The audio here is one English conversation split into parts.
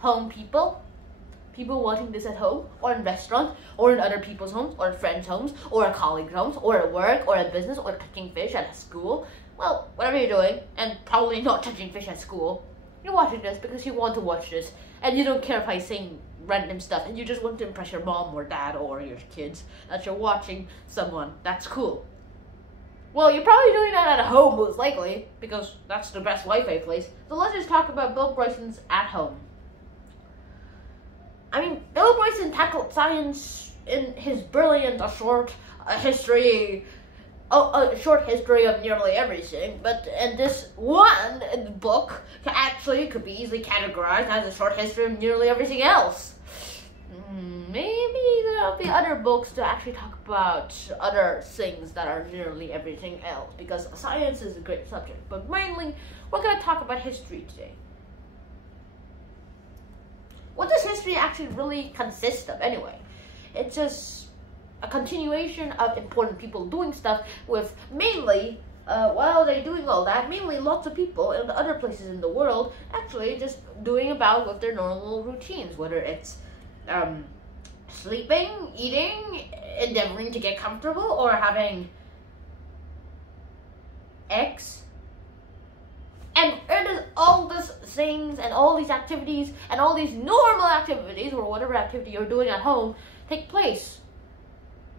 home people watching this at home, or in restaurants, or in other people's homes, or friends' homes, or colleagues' homes, or at work, or at business, or touching fish at school. Well, whatever you're doing, and probably not touching fish at school, you're watching this because you want to watch this, and you don't care if I sing random stuff, and you just want to impress your mom or dad or your kids that you're watching someone that's cool. Well, you're probably doing that at home, most likely, because that's the best Wi-Fi place. So let's just talk about Bill Bryson's at home. I mean, Bill Bryson tackled science in his brilliant short history of nearly everything, but in this one book could be easily categorized as a short history of nearly everything else. Maybe there'll be other books to actually talk about other things that are nearly everything else, because science is a great subject, but mainly we're going to talk about history today. What does history actually really consist of anyway? It's just a continuation of important people doing stuff with mainly, while they're doing all that, mainly lots of people in other places in the world actually just doing about with their normal routines, whether it's sleeping, eating, endeavoring to get comfortable, or having X. And where does all these things and all these activities and all these normal activities, or whatever activity you're doing at home, take place?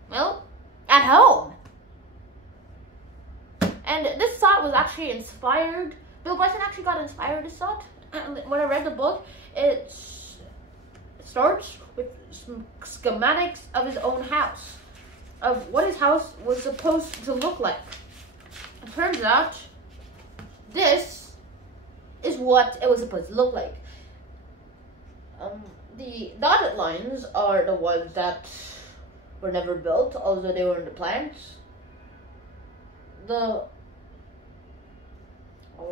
Well, at home. And this thought was actually inspired. Bill Bryson actually got inspired this thought. And when I read the book, it starts with some schematics of his own house, of what his house was supposed to look like. It turns out this is what it was supposed to look like. The dotted lines are the ones that were never built, although they were in the plans. What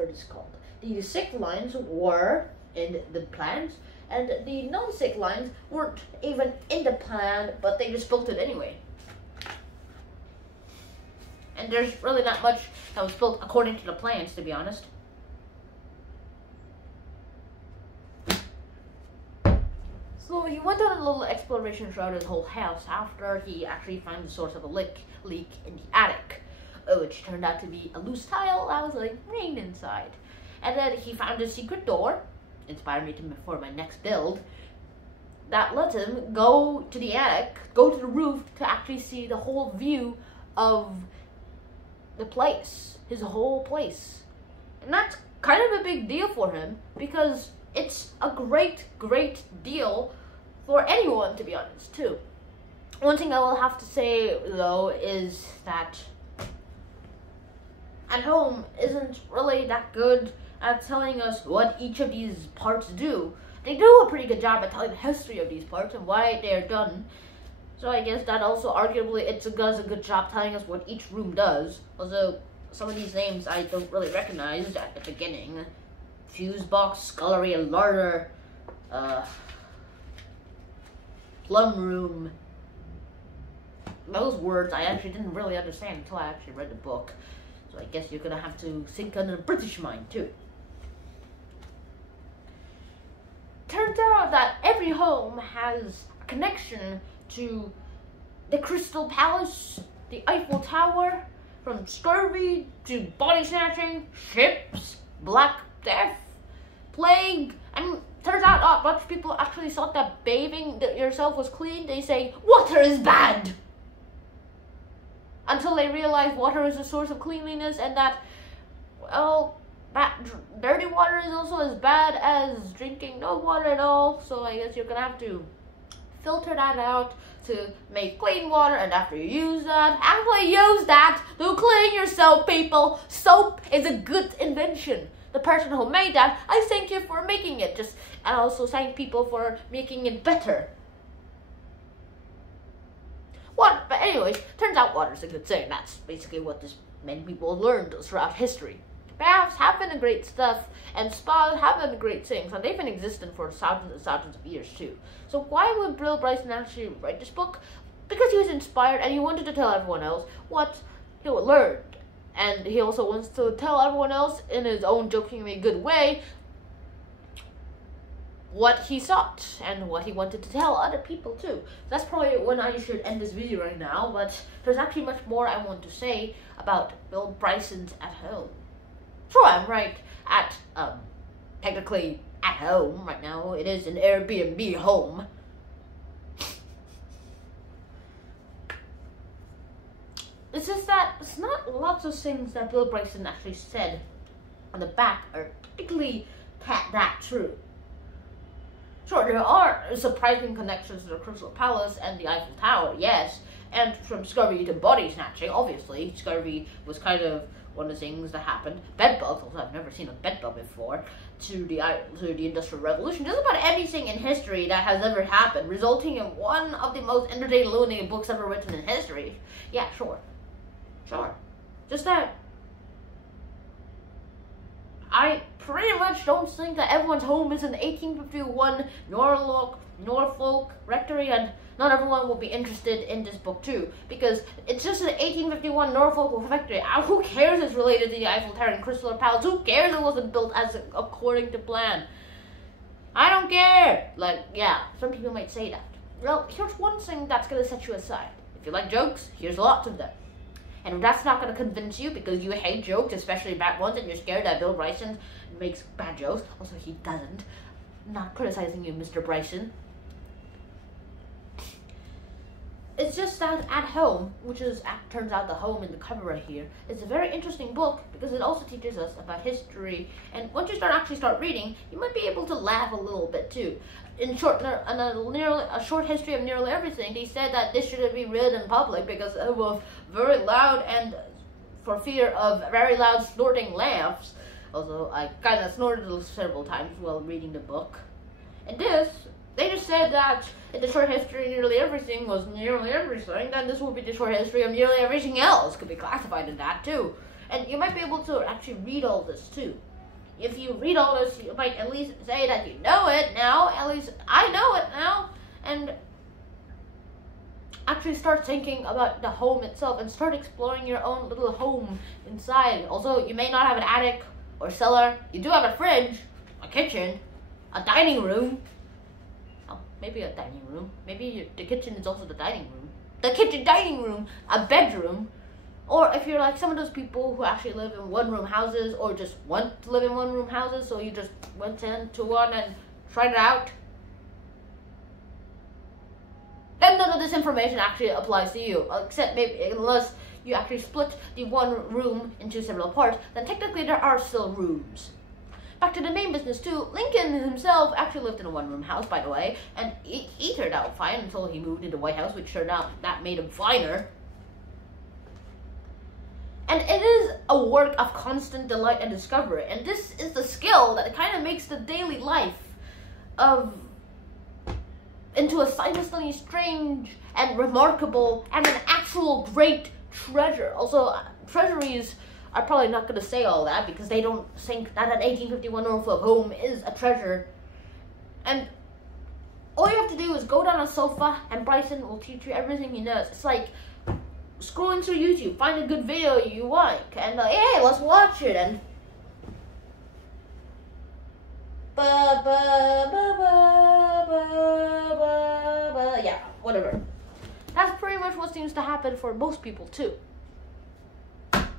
is it called? The thick lines were in the plans, and the non-thick lines weren't even in the plan, but they just built it anyway. And there's really not much that was built according to the plans, to be honest. So he went on a little exploration throughout his whole house after he actually found the source of a leak in the attic, which turned out to be a loose tile that was like rain inside. And then he found a secret door, inspired me for my next build, that lets him go to the attic, go to the roof to actually see the whole view of the place, his whole place. And that's kind of a big deal for him, because it's a great deal for anyone, to be honest, too. One thing I will have to say, though, is that at home isn't really that good at telling us what each of these parts do. They do a pretty good job at telling the history of these parts and why they're done. So I guess that also arguably does a good job telling us what each room does. Although some of these names I don't really recognize at the beginning. Fuse box, scullery, larder, plum room. Those words I actually didn't really understand until I actually read the book. So I guess you're gonna have to think under the British mind too. Turns out that every home has a connection to the Crystal Palace, the Eiffel Tower, from scurvy to body snatching, ships, Black Death, plague. And turns out not much people actually thought that bathing yourself was clean. They say water is bad, until they realize water is a source of cleanliness, and that, well, dirty water is also as bad as drinking no water at all. So I guess you're gonna have to filter that out to make clean water, and after you use that, actually use that to clean yourself, people. Soap is a good invention. The person who made that, I thank you for making it. And also thank people for making it better. But anyways, turns out water is a good thing. That's basically what many people learned throughout history. Baths have been a great stuff, and spas have been great things, and they've been existing for thousands and thousands of years too. So why would Bill Bryson actually write this book? Because he was inspired, and he wanted to tell everyone else what he learned. And he also wants to tell everyone else in his own jokingly good way what he thought and what he wanted to tell other people too. That's probably when I should end this video right now, but there's actually much more I want to say about Bill Bryson's At Home. Sure, I'm right at, technically at home right now. It is an Airbnb home. It's just that it's not lots of things that Bill Bryson actually said on the back are particularly that true. Sure, there are surprising connections to the Crystal Palace and the Eiffel Tower, yes, and from discovery to body snatching, obviously. Discovery was kind of one of the things that happened. Bedbugs, also I've never seen a bedbug before, to the Industrial Revolution. Just about anything in history that has ever happened, resulting in one of the most entertaining, illuminating books ever written in history. Yeah, sure. Sure. Just that I pretty much don't think that everyone's home is an 1851 Norfolk rectory, and not everyone will be interested in this book too, because it's just an 1851 Norfolk rectory. Who cares it's related to the Eiffel Tower and Crystal Palace? Who cares it wasn't built as according to plan? I don't care. Like, yeah, some people might say that. Well, here's one thing that's gonna set you aside. If you like jokes, here's lots of them. And that's not going to convince you because you hate jokes, especially bad ones, and you're scared that Bill Bryson makes bad jokes. Also, he doesn't. I'm not criticizing you, Mr. Bryson. It's just that At Home, which is, turns out the home in the cover right here, is a very interesting book because it also teaches us about history. And once you start reading, you might be able to laugh a little bit too. In a short history of nearly everything, they said that this shouldn't be read in public because it was very loud and for fear of very loud snorting laughs. Although I kind of snorted several times while reading the book. And this, they just said that in the short history of nearly everything was nearly everything, then this will be the short history of nearly everything else. Could be classified in that too. And you might be able to actually read all this too. If you read all this, you might at least say that you know it now. At least I know it now. And actually start thinking about the home itself and start exploring your own little home inside. Also, you may not have an attic or cellar. You do have a fridge, a kitchen, a dining room. Oh, maybe a dining room. Maybe the kitchen is also the dining room. The kitchen dining room, a bedroom. Or if you're like some of those people who actually live in one-room houses or just want to live in one-room houses, so you just went into one and tried it out, then none of this information actually applies to you, except maybe unless you actually split the one room into several parts, then technically there are still rooms. Back to the main business too, Lincoln himself actually lived in a one-room house, by the way, and he turned out fine until he moved into the White House, which turned out that made him finer. And it is a work of constant delight and discovery. And this is the skill that kind of makes the daily life into a simultaneously strange and remarkable and an actual great treasure. Also, treasuries are probably not going to say all that because they don't think that an 1851 Norfolk home is a treasure. And all you have to do is go down a sofa and Bryson will teach you everything he knows. It's like scrolling through YouTube, find a good video you like, and hey, let's watch it, and yeah, whatever. That's pretty much what seems to happen for most people too.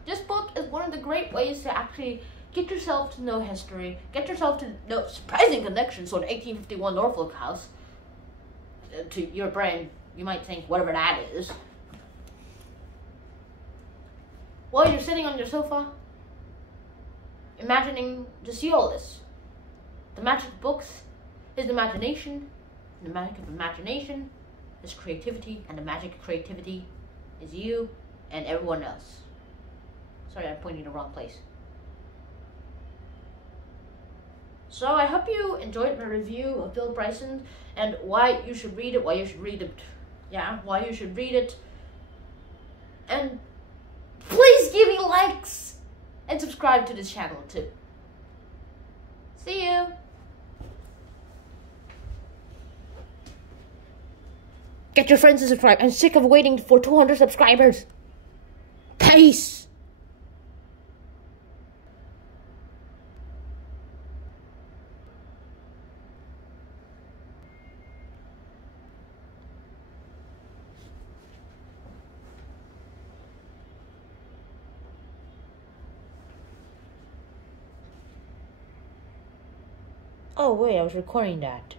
This book is one of the great ways to actually get yourself to know history, get yourself to know surprising connections to an 1851 Norfolk house. To your brain, you might think whatever that is. While you're sitting on your sofa, imagining to see all this. The magic of books is imagination. The magic of imagination is creativity. And the magic of creativity is you and everyone else. Sorry, I'm pointing the wrong place. So I hope you enjoyed my review of Bill Bryson and why you should read it, why you should read it. Yeah, why you should read it. And please give me likes and subscribe to this channel too. See you. Get your friends to subscribe. I'm sick of waiting for 200 subscribers. Peace. Oh, wait, I was recording that.